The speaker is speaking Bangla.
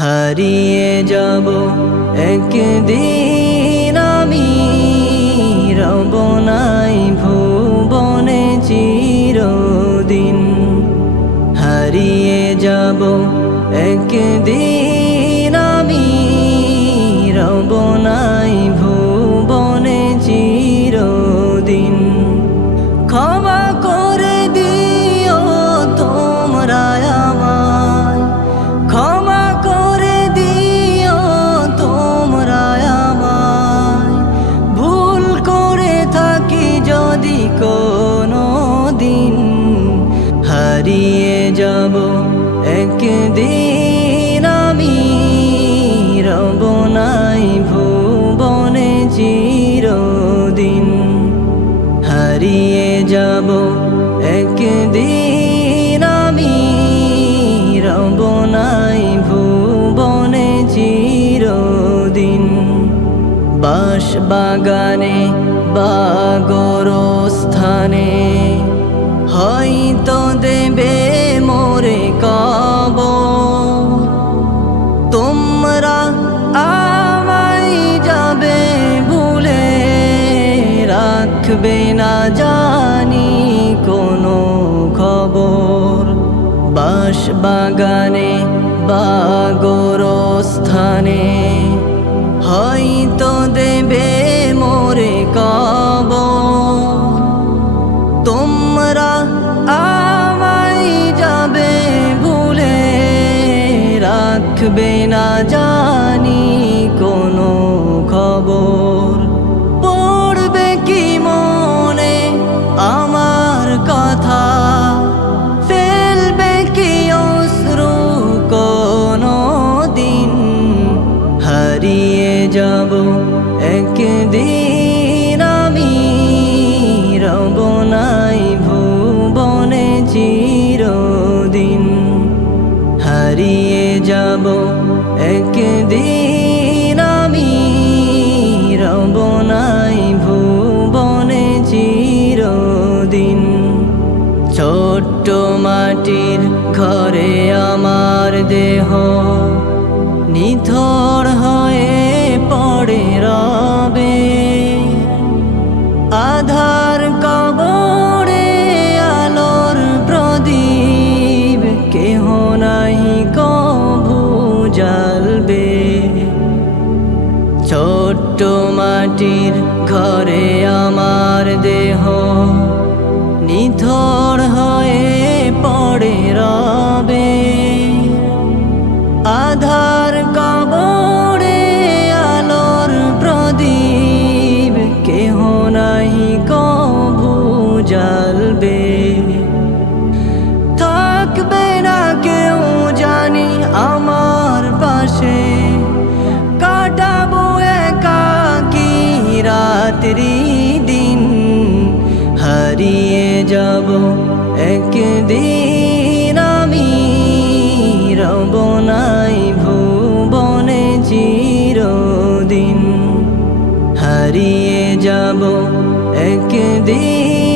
হারিয়ে যাব একদিন আমি, রব নাই ভুবনে চিরদিন। হারিয়ে যাব একদিন আমি, রব নাই ভুবনে চিরদিন। ক্ষমা করে দিও তোমরা আমায়, ক্ষমা করে দিও তোমরা আমায়। ভুল করে থাকি যদি কোনো দিন, হারিয়ে যাব একদিন আমি, রব নাই ভুবনে চিরদিন। হারিয়ে যাব একদিন আমি, রব নাই ভুবনে চিরদিন। বাঁশ বাগানে বা গোরস্থানে হয়তো দেবে মোরে কবর। তোমরা আমায় যাবে ভুলে, রাখবে না জানি কোনো খবর। বাঁশ বাগানে বা গোরস্থানে হয়তো দেবে মোরে কবর। তোমরা আমায় যাবে ভুলে, রাখবে না জানি কোনো খবর। পড়বে কি মনে আমার কথা, ফেলবে কি অশ্রু কোনো দিন। হারিয়ে যাব একদিন আমি, রব নাই ভুবনে চিরদিন। হারিয়ে যাব একদিন আমি, রব নাই ভুবনে চিরদিন। ছোট্ট মাটির ঘরে আমার দেহ নিথর হয়ে পড়ে রবে। আধার কবরে আলোর প্রদীপ কেহ নাই কভু জ্বালবে। ছোট্ট মাটির ঘরে আমার দেহ নিথর হয়ে পড়ে রবে। আধার কবরে আলোর প্রদীপ কেহ নাই কভু জ্বালবে। থাকবে না কেউ জানি আমার পাশে, কাটাবো একাকী রাত্রি দিন। হারিয়ে যাব একদিন আমি, রব নাই ভুবনে চিরদিন। হারিয়ে যাব একদিন